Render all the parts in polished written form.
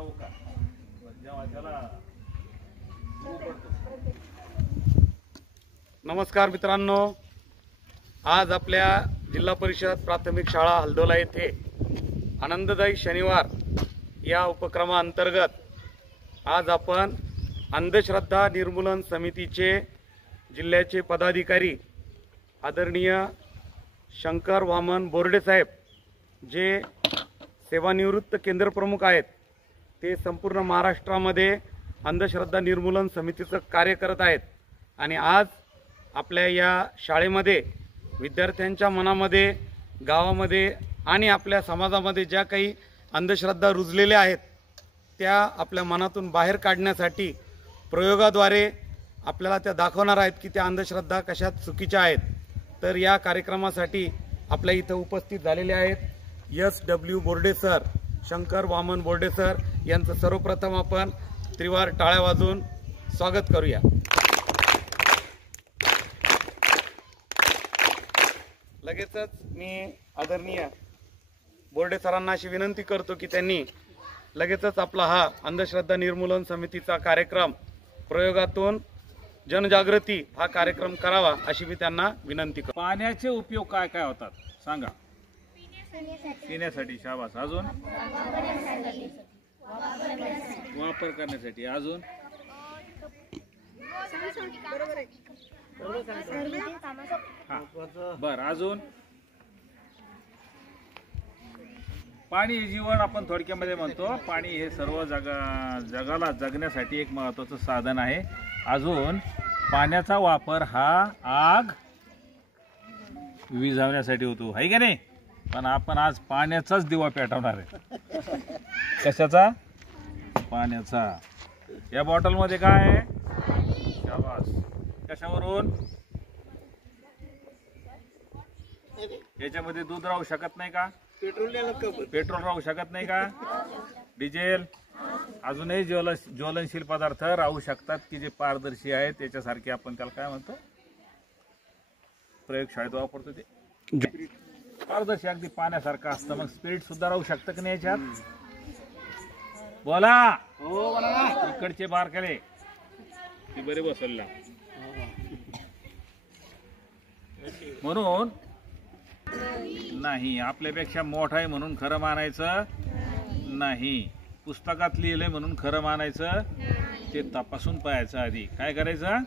राहू का जेव्हा त्याला नमस्कार मित्रांनो, आज आपल्या जिल्हा परिषद प्राथमिक शाळा हलदोला येथे आनंददायी शनिवार या उपक्रमाअंतर्गत आज आपण अंधश्रद्धा निर्मूलन समितीचे जिल्ह्याचे पदाधिकारी आदरणीय शंकर वामन बोर्डे साहेब, जे सेवानिवृत्त केंद्रप्रमुख आहेत, ते संपूर्ण महाराष्ट्रामध्ये अंधश्रद्धा निर्मूलन समितीचं कार्य करत आहेत. आणि आज आपल्या या शाळेमध्ये विद्यार्थ्यांच्या मनामध्ये, गावामध्ये आणि आपल्या समाजामध्ये ज्या काही अंधश्रद्धा रुजलेल्या आहेत त्या आपल्या मनातून बाहेर काढण्यासाठी प्रयोगाद्वारे आपल्याला त्या दाखवणार आहेत की त्या अंधश्रद्धा कशात चुकीच्या आहेत. तर या कार्यक्रमासाठी आपल्या इथं उपस्थित झालेले आहेत SW Borde sir, Shankar Vaman Borde sir यांचं सर्वप्रथम आपण त्रिवार टाळ्या वाजवून स्वागत करूया. लगेचच मी आदरणीय बोर्डे सरांना अशी विनंती करतो की त्यांनी लगेचच आपला हा अंधश्रद्धा निर्मूलन समितीचा कार्यक्रम प्रयोगातून जनजागृती हा कार्यक्रम करावा अशी मी त्यांना विनंती करतो. पाण्याचे उपयोग काय काय होतात सांगा. पिण्यासाठी, शाबास. अजून वापर करण्यासाठी, अजून बर, अजून पाणी हे जीवन आपण थोडक्यामध्ये म्हणतो. पाणी हे सर्व जगाला जगण्यासाठी एक महत्त्वाचं साधन आहे. अजून पाण्याचा वापर हा आग विझवण्यासाठी होतो, आहे का नाही? पण आपण आज पाण्याचाच दिवा पेटवणार आहे. कशाचा? पाण्याचा. या बॉटलमध्ये काय आहे? शाबास. कशावरून? याच्यामध्ये दूध राहू शकत नाही का? पेट्रोल राहू शकत नाही का? डिझेल, अजूनही ज्वलनशील पदार्थ राहू शकतात की जे पारदर्शी आहेत. त्याच्यासारखे आपण त्याला काय म्हणतो? प्रयोगशाळेत वापरतो ते पारदर्शी, अगदी पाण्यासारखं असतं. मग स्पिरिट सुद्धा राहू शकतं की नाही याच्यात? बोला. हो बोला. इकडचे बारकाले ती बरे बसवला. म्हणून नाही, आपल्यापेक्षा मोठा आहे म्हणून खरं मानायचं नाही. पुस्तकात लिहिलंय म्हणून खरं मानायचं. ते तपासून पाहायचं आधी. काय करायचं?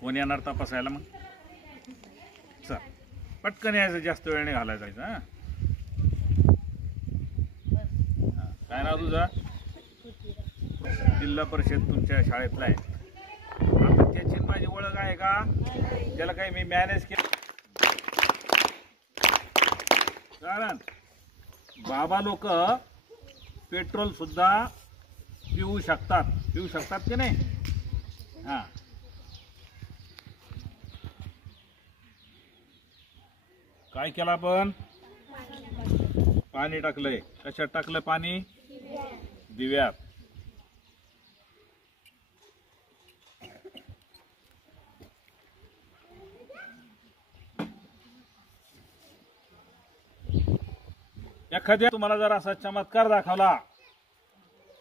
कोण येणार तपासायला? मग चल पटकन यायचं, जास्त वेळ नाही घालायचा. काय नाव तुझं? जिल्हा परिषद तुमच्या शाळेतला आहे. आता त्याची माझी ओळख आहे का? त्याला काही मी मॅनेज केलं. कारण बाबा लोक पेट्रोल सुद्धा पिऊ शकतात की नाही? हा, काय केलं आपण? पाणी टाकलंय. कशात टाकलं पाणी? दिव्यात. एखाद्या तुम्हाला जर असा चमत्कार दाखवला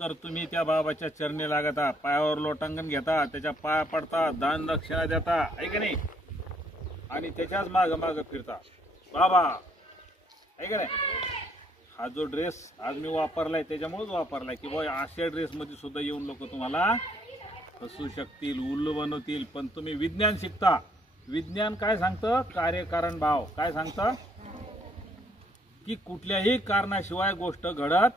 तर तुम्ही त्या बाबाच्या चरणी लागता, पायावर लोटांगण घेता, त्याच्या पाया पडता, दान दक्षिणा देता, आहे की नाही? आणि त्याच्याच माग माग फिरता. बाबा, आहे का नाही? हा जो ड्रेस आज मी वापरलाय त्याच्यामुळेच वापरलाय की बा अशा ड्रेसमध्ये सुद्धा येऊन लोक तुम्हाला फसवू शकतील, उल्लू बनवतील. पण तुम्ही विज्ञान शिकता. विज्ञान काय सांगतं? कार्यकारण भाव. काय सांगतं? की कुठल्याही कारणाशिवाय गोष्ट घडत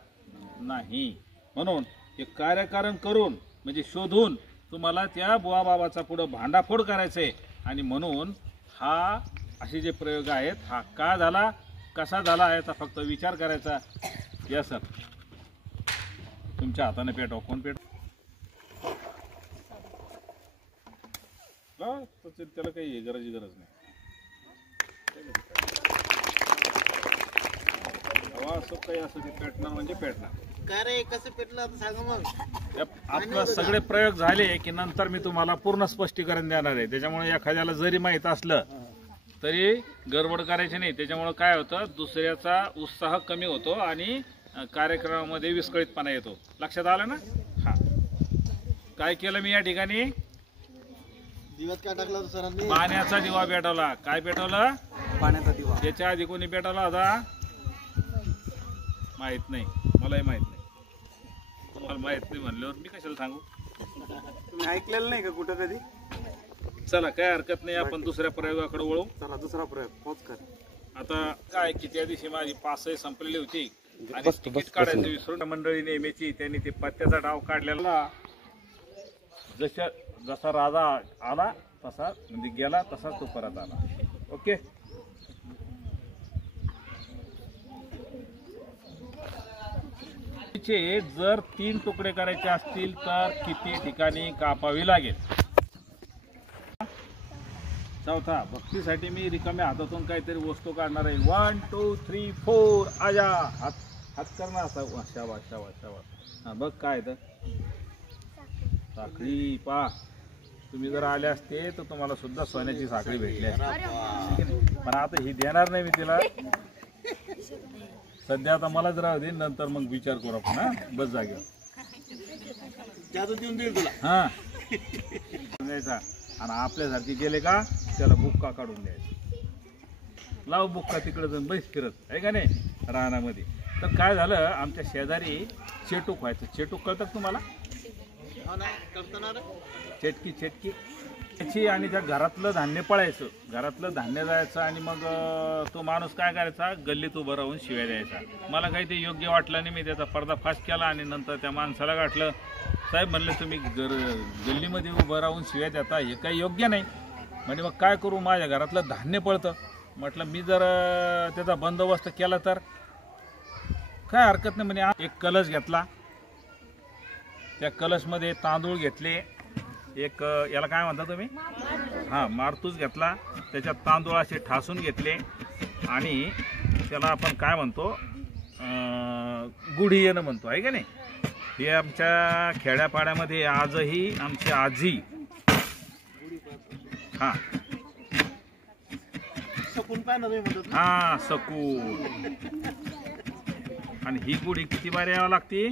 नाही. म्हणून ते कार्यकारण करून, म्हणजे शोधून तुम्हाला त्या बुवा बाबाचा पुढं भांडाफोड करायचंय. आणि म्हणून हा असे जे प्रयोग आहेत, हा का झाला, कसा झाला याचा फक्त विचार करायचा. या सर, तुमच्या हाताने पेटवा. कोण त्याला काही गरज नाही. असं काही असं ते पेटणार म्हणजे पेटणार. काय रे, कसं पेटलं आता सांगा मग. आपलं सगळे प्रयोग झाले की नंतर मी तुम्हाला पूर्ण स्पष्टीकरण देणार आहे. त्याच्यामुळे एखाद्याला जरी माहित असलं तरी गडबड करायची नाही. त्याच्यामुळे काय होतं, दुसऱ्याचा उत्साह कमी होतो आणि कार्यक्रमामध्ये विस्कळीतपणा येतो. लक्षात आलं ना? हा. काय केलं मी या ठिकाणी? दिवस काय टाकला होता सरांनी? पाण्याचा दिवा पेटवला. काय पेटवलं? पाण्याचा दिवा. त्याच्या आधी कोणी पेटवला होता? माहित नाही, मलाही माहित नाही. तुम्हाला माहित नाही म्हणल्यावर मी कशाला सांगू? तुम्ही ऐकलेलं नाही का कुठं कधी? चला, काय हरकत नाही, आपण दुसऱ्या प्रयोगाकडे वळू. चला दुसरा प्रयोग पोच कर. आता काय की त्या दिवशी माझी पासही संपलेली होती आणि तिकीट काढायचं विसरून मंडळी नेहमीची त्यांनी ते पत्त्याचा डाव काढलेला. जसा राजा आला तसा म्हणजे गेला तसाच तो परत आला. ओके. जर 3 तुकडे करायचे असतील तर किती ठिकाणी कापावी लागेल? चौथा, भक्तीसाठी मी रिकाम्या हातातून काहीतरी वस्तू काढणार आहे. 1 2 3 4 आजा. हात करणार असा. शाबास शाबास शाबास. हा, बघ काय तर साखळी. पा, तुम्ही जर आले असते तर तुम्हाला सुद्धा सोन्याची साखळी भेटली असते. पण आता ही देणार नाही मी तिला सध्या. आता मलाच राहू दे, नंतर मग विचार करू आपण. हा, बस जागेवर. देऊन देईल तुला. हा, द्यायचा. आणि आपल्यासारखे गेले का त्याला बुक्का काढून द्यायचा. लाव बुक्का तिकडे जाऊन बैस फिरत आहे का नाही रानामध्ये. तर काय झालं, आमच्या शेजारी चेटूक व्हायचं. चेटूक कळतं तुम्हाला? चेटकी चेटकी त्याची. आणि त्या घरातलं धान्य पळायचं. घरातलं धान्य जायचं आणि मग तो माणूस काय करायचा, गल्लीत उभं राहून शिव्या द्यायचा. मला काही ते योग्य वाटलं नाही. मी त्याचा पर्दाफाश केला आणि नंतर त्या माणसाला गाठलं. साहेब म्हणलं, तुम्ही गल्लीमध्ये उभं राहून शिव्या देता, हे काही योग्य नाही. म्हणजे मग काय करू, माझ्या घरातलं धान्य पळतं. म्हटलं मी जर त्याचा बंदोबस्त केला तर काय हरकत नाही. म्हणे एक कलश घेतला. त्या कलशमध्ये तांदूळ घेतले. एक याला काय म्हणता तुम्ही? हां, मारतूस घेतला. त्याच्यात तांदूळ असे ठासून घेतले आणि त्याला आपण काय म्हणतो, गुढी येणं म्हणतो आहे का नाही. हे आमच्या खेड्यापाड्यामध्ये आजही आमची आजी हां हां सकून. आणि ही गुढी किती बारी यावं लागते?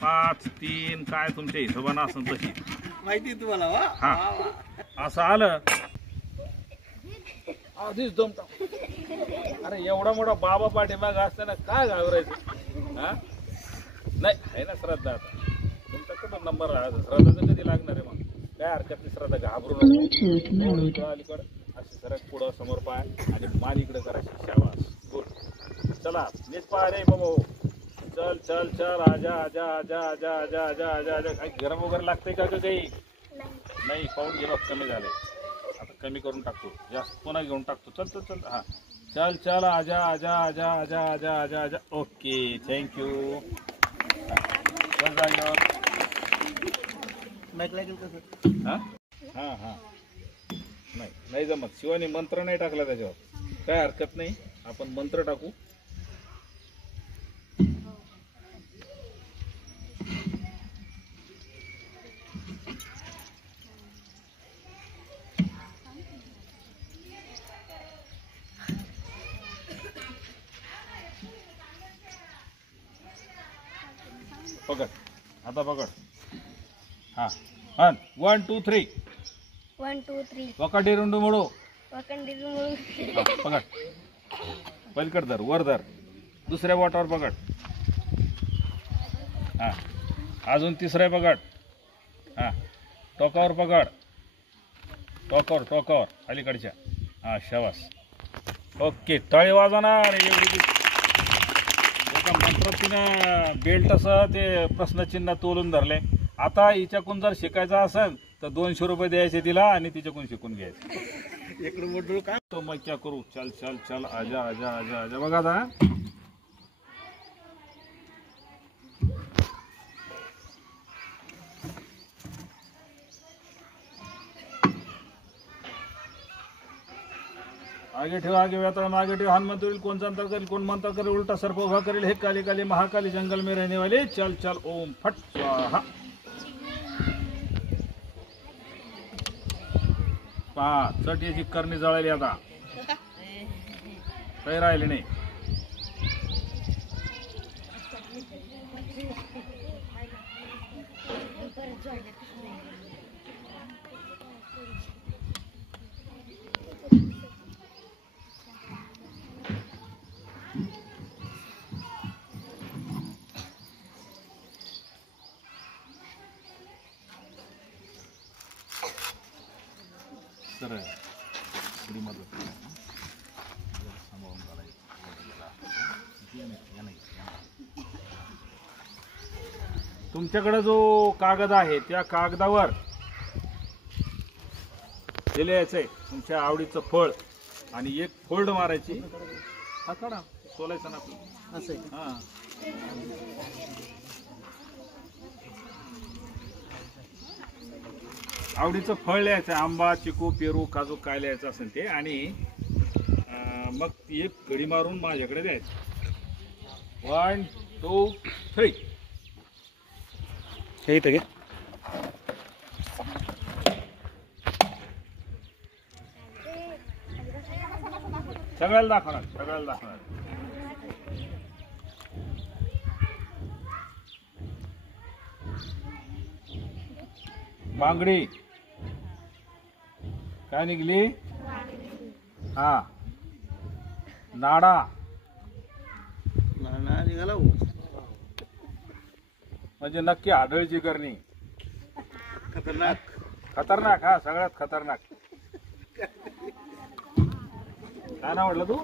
5 3 काय तुमच्या हिशोबानं असं तशी माहिती तुम्हाला? हा, असं आलं आधीच जमता. अरे एवढा मोठा बाबा पाठीमाग असताना काय घाबरायचं? हा, नाही आहे ना श्रद्धा. आता तुमचा कुठं नंबर राहतो? श्रद्धाचं कधी लागणार आहे? मग काय हरकत नाही. श्रद्धा घाबरू नको. अलीकडं अशी सरक पुढं समोर पाय आणि मान इकडे करायची. शाबास, बोल. चला नीट पाय रे बाबा. चल चल चल. आजा आजा आजा आजा आजा आजा आजा आजा. काही गरम वगैरे लागतंय का काही? नाही, पाऊन गेलो, कमी झाले. आता कमी करून टाकतो, जास्त पुन्हा घेऊन टाकतो. चल चल चल. हां, चल चल. आजा आजा आजा आजा आजा आजा आजा. Okay, thank you. चल जागेवर. हां हां हां. नाही जमत. शिवानी मंत्र नाही टाकला त्याच्यावर. काय हरकत नाही, आपण मंत्र टाकू. पकड, आता पकड. हां हां. 1 2 3. 1 2 3 वकाटी रुंडू मोडू. वकंडी पकड. पलीकड धर, वर धर. दुसऱ्या बोटावर पकड. हां, अजून तिसऱ्या पकड. हां, टोकावर पकड. टोकावर अलीकडच्या. हां, शाबास. ओके, तळे वाजवणार. एका मंत्रातीनं बेल्टसह ते प्रश्नचिन्ह तोलून धरले. आता हिच्याकून जर शिकायचं असेल तर 200 रुपये द्यायचे तिला आणि तिच्याकून शिकून घ्यायचं. इकडून मोठं काय तो मग क्या करू. चल चल चल. आजा आजा आजा आजा. बघा आता. आगे ठेव, आगे वेताळ मागे ठेव. हनुमंत होईल, कोण संतर करेल, कोण मंत्र करेल, उलटा सर्प उभा करेल. हे काली काली महाकाली जंगल में रहने वाले. चल चल. ओम फट स्वाहा. पहा, चट याची करणी जळाली. आता काही राहिले नाही. सरळ थोडी मदत करा. जरा सांभाळून काढायचं. तुमच्याकडे जो कागद आहे त्या कागदावर हे लिहायचंय तुमच्या आवडीचं फळ आणि एक फोल्ड मारायची. हा काढा, सोलायचं ना आपलं. असं आहे. हा आवडीचं फळ लिहायचं, आंबा, चिकू, पेरू, काजू, काय लिहायचं असेल ते. आणि मग ती एक घडी मारून माझ्याकडे द्यायची. 1 2 3. हे इथं घे. सगळ्याला दाखवणार, सगळ्याला दाखवणार. बांगडी काय निघली? हा नाडा, नाना निघाला हो. म्हणजे नक्की आढळची करणी. खतरनाक. खतरनाक, हा सगळ्यात खतरनाक. काय नाव म्हटलं तू?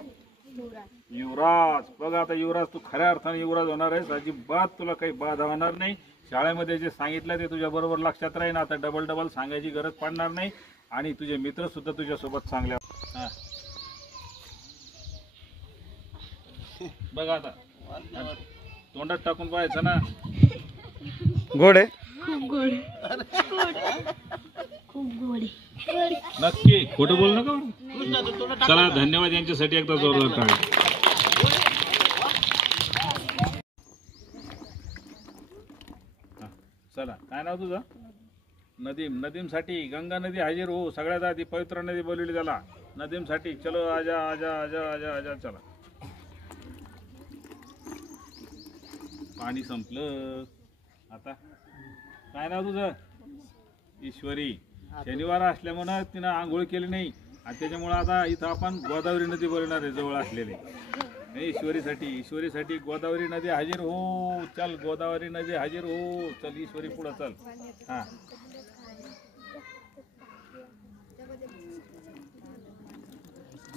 युवराज. बघ आता युवराज, तू खऱ्या अर्थाने युवराज होणार आहेस. अजिबात तुला काही बाधा होणार नाही. शाळेमध्ये जे सांगितलं ते तुझ्या बरोबर लक्षात राहील. आता डबल सांगायची गरज पडणार नाही. आणि तुझे मित्र सुद्धा तुझ्या सोबत चांगल्या. बघ आता तोंडात टाकून पाहायचं ना. गोड आहे. नक्की खोटं बोल नका. चला धन्यवाद. यांच्यासाठी एकदा जोरदार टाळ्या. चला काय नाव तुझं? नदीम. नदीम साठी गंगा नदी हाजीर हो. सगळ्यात आधी पवित्र नदी बोलवली त्याला. नदीम साठी चलो आजा आजा आजा आजा आजा. चला पाणी संपलं. आता काय नाव तुझं? ईश्वरी. शनिवार असल्यामुळे तिनं आंघोळ केली नाही आणि त्याच्यामुळे आता इथं आपण गोदावरी नदी बोलणार आहे जवळ असलेली. ईश्वरीसाठी गोदावरी नदी हाजीर हो. चल गोदावरी नदी हाजीर हो. चल ईश्वरी पुढं चल. हा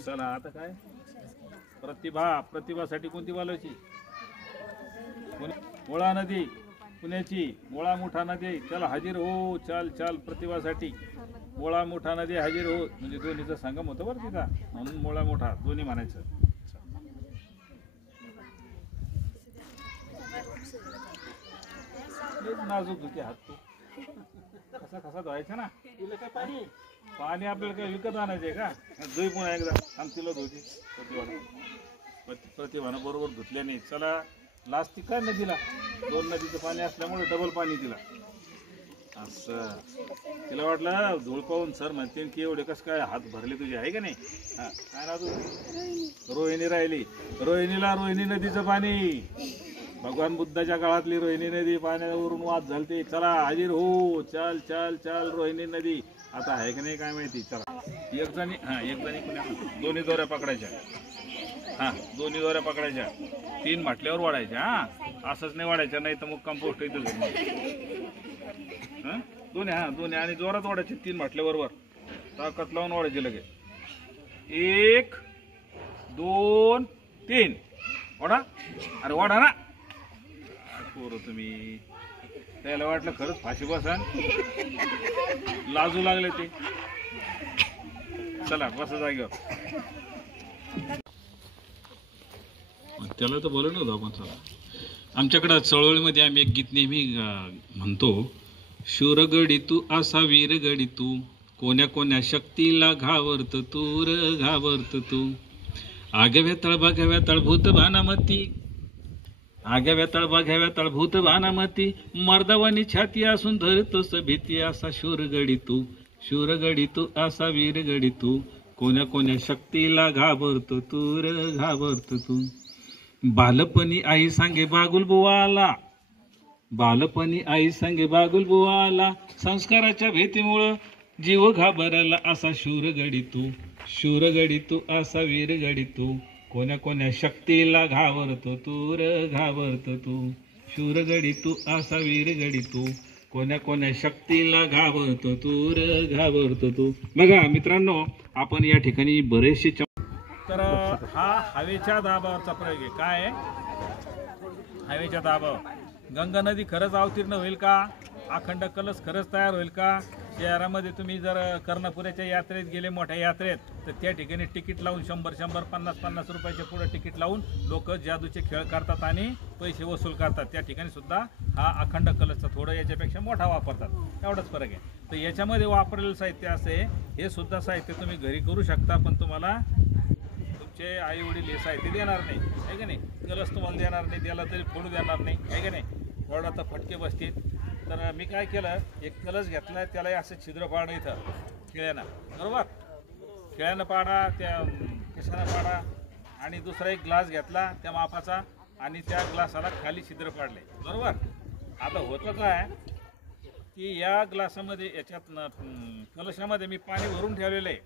चला आता काय? प्रतिभासाठी कोणती बोलायची? मुळा नदी पुण्याची. मुळा मुठा नदी चल हाजीर हो. चल चल प्रतिभासाठी मुळा मुठा नदी हाजीर हो. म्हणजे दोन्हीचा संगम होतो बरं तिथं, म्हणून मुळा मुठा दोन्ही म्हणायचं. नाजूक धुते हात. तू कसा धुवायचा ना. तिला काय पाणी आपल्याला काय विकत आणायचंय का? धुई पुन्हा एकदा. आम तिला धुते प्रतिभानं बरोबर धुतल्या नाही. चला लास्ट ती काय नदीला 2 नदीचं पाणी असल्यामुळे डबल पाणी तिला. असं तिला वाटलं धूळ पाहून सर म्हणते की एवढे कसं काय हात भरले तुझे, आहे का नाही? हा काय ना तू? रोहिणी राहिली. रोहिणी नदीचं पाणी. भगवान बुद्धाच्या काळातली रोहिणी नदी पाण्यावरून वाद झालते. चला हाजीर हो. चल चल चल रोहिणी नदी. आता आहे का नाही काय माहिती. चला एक जणी पुण्या. दोन्ही दोऱ्या पकडायच्या. हा दोन्ही दोऱ्या पकडायच्या. 3 म्हटल्यावर वाढायच्या. हा असंच नाही वाढायच्या, नाही तर मग कंपोस्ट येतं. दोन्ही आणि जोरात वाढायचे. 3 म्हटल्याबरोबर ताकद लावून वाढायचे लगे. 1 2 3 वाढा. अरे वाढा ना पोरं तुम्ही. त्याला वाटलं खरंच फाशी बसा. लाजू लागले ते. चला बसा जागेवर. त्याला तर बोलवलं नव्हतं आपण. चला आमच्याकडं चळवळीमध्ये आम्ही एक गीत नेहमी म्हणतो. शूरगडी तू असा वीरगडी तू, कोण्या कोण्या शक्तीला घावरत तू र घावरत तू. आग्याव्या तळभाग्याव्या तळभूत भानामती. आग्याव्या तळभाग्याव्या तळभूत भानामती. मर्दावानी छाती असून धरतोस भीती असा शूरगडी तू. शूरगडी तू असा वीरगडी तू, कोण्या कोण्या शक्तीला घाबरतो तू र घाबरतो तू. बालपणी आई सांगे बागुल बुवाला. बालपणी आई संगे बागुल बुवाला, संस्काराच्या भीतीमुळं जीव घाबरला असा शूरगडी तू असा वीरगडी तू, कोण्या कोण्या शक्तीला घाबरतो तू र घाबरतो तू, शूरगडी तू असा वीरगडी तू, कोण्या कोण्या शक्तीला घाबरतो तू र घाबरतो तू. बघा मित्रांनो, आपण या ठिकाणी बरेचसे तर हा हवेच्या दाबावरचा प्रयोग आहे. काय आहे? हवेच्या दाबावर. गंगा नदी खरंच अवतीर्ण होईल का? अखंड कलश खरंच तयार होईल का? शहरामध्ये तुम्ही जर कर्णपुऱ्याच्या यात्रेत गेले, मोठ्या यात्रेत, तर त्या ठिकाणी तिकीट लावून 100, 50 रुपयाच्या पुढे तिकीट लावून लोक जादूचे खेळ करतात आणि पैसे वसूल करतात. त्या ठिकाणी सुद्धा हा अखंड कलशचा थोडं याच्यापेक्षा मोठा वापरतात. एवढाच फरक आहे. तर याच्यामध्ये वापरलेलं साहित्य असे, हे सुद्धा साहित्य तुम्ही घरी करू शकता, पण तुम्हाला तुमचे आई वडील हे साहित्य देणार नाही, आहे का नाही? कलश तुम्हाला देणार नाही, द्यायला तरी फोडू देणार नाही, आहे का नाही? एवढा तर फटके बसतील. तर मी काय केलं, एक कलश घेतला, त्याला असं छिद्र पाडा इथं खिळ्यानं, बरोबर? खिळ्यानं पाडा, त्या कशानं पाडा, आणि दुसरा एक ग्लास घेतला त्या मापाचा आणि त्या ग्लासाला खाली छिद्र पाडले, बरोबर? आता होतं काय की या ग्लासामध्ये, याच्यात कलशामध्ये मी पाणी भरून ठेवलेलं आहे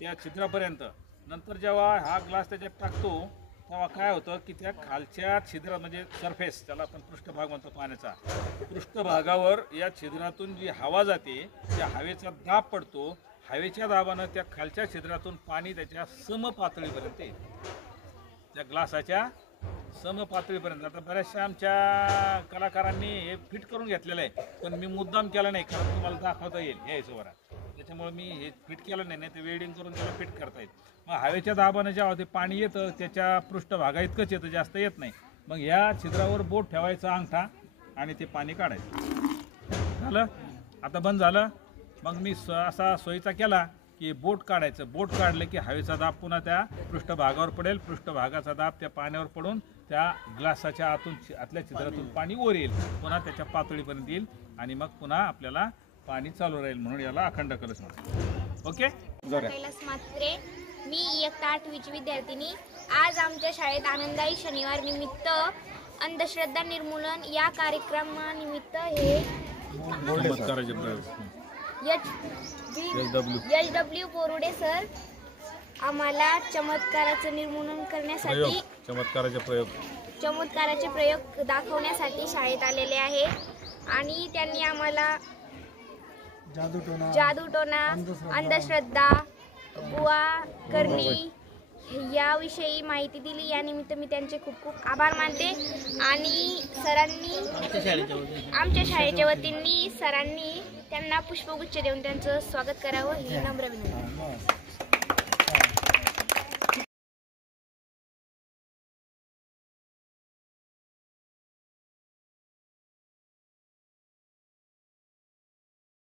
त्या छिद्रापर्यंत. नंतर जेव्हा हा ग्लास त्याच्यात टाकतो तेव्हा काय होतं की त्या खालच्या छिद्रात, म्हणजे सरफेस, त्याला आपण पृष्ठभाग म्हणतो पाण्याचा, पृष्ठभागावर या छिद्रातून जी हवा जाते त्या हवेचा दाब पडतो. हवेच्या दाबानं त्या खालच्या छिद्रातून पाणी त्याच्या समपातळीपर्यंत येईल, त्या ग्लासाच्या समपातळीपर्यंत. आता बऱ्याचशा आमच्या कलाकारांनी हे फिट करून घेतलेलं आहे, पण मी मुद्दाम केला नाही, कारण तुम्हाला दाखवता येईल या हिशोबाने. त्याच्यामुळे मी हे फिट केलं नाही, ते वेल्डिंग करून त्याला फिट करता येईल. मग हवेच्या दाबानं जेव्हा ते पाणी येतं त्याच्या पृष्ठभागा इतकंच येतं, जास्त येत नाही. मग या छिद्रावर बोट ठेवायचा अंगठा आणि ते पाणी काढायचं. झालं? आता बंद झालं. मग मी असा सोयीचा केला की बोट काढायचं. बोट काढलं की हवेचा दाब पुन्हा त्या पृष्ठभागावर पडेल, पृष्ठभागाचा दाब त्या पाण्यावर पडून त्या ग्लासाच्या आतल्या छिद्रातून पाणी वर येईल, पुन्हा त्याच्या पातळीपर्यंत येईल आणि मग पुन्हा आपल्याला पाणी चालू राहील. म्हणून याला अखंड कलश म्हणतात. ओके. कैलास म्हात्रे, मी इयत्ता 8वीची विद्यार्थिनी. आज आमच्या शाळेत आनंददायी शनिवार निमित्त अंधश्रद्धा निर्मूलन या कार्यक्रमानिमित्त हे चमत्काराचे प्रयोग HW बोरुडे सर आम्हाला चमत्काराचं निर्मूलन करण्यासाठी, चमत्काराचे प्रयोग दाखवण्यासाठी शाळेत आलेले आहे. आणि त्यांनी आम्हाला जादूटोना, अंधश्रद्धा, बुवा करणी याविषयी माहिती दिली. यानिमित्त मी त्यांचे खूप खूप आभार मानते. आणि सरांनी, आमच्या शाळेच्या वतीने सरांनी त्यांना पुष्पगुच्छ देऊन त्यांचं स्वागत करावं ही नम्र विनंती.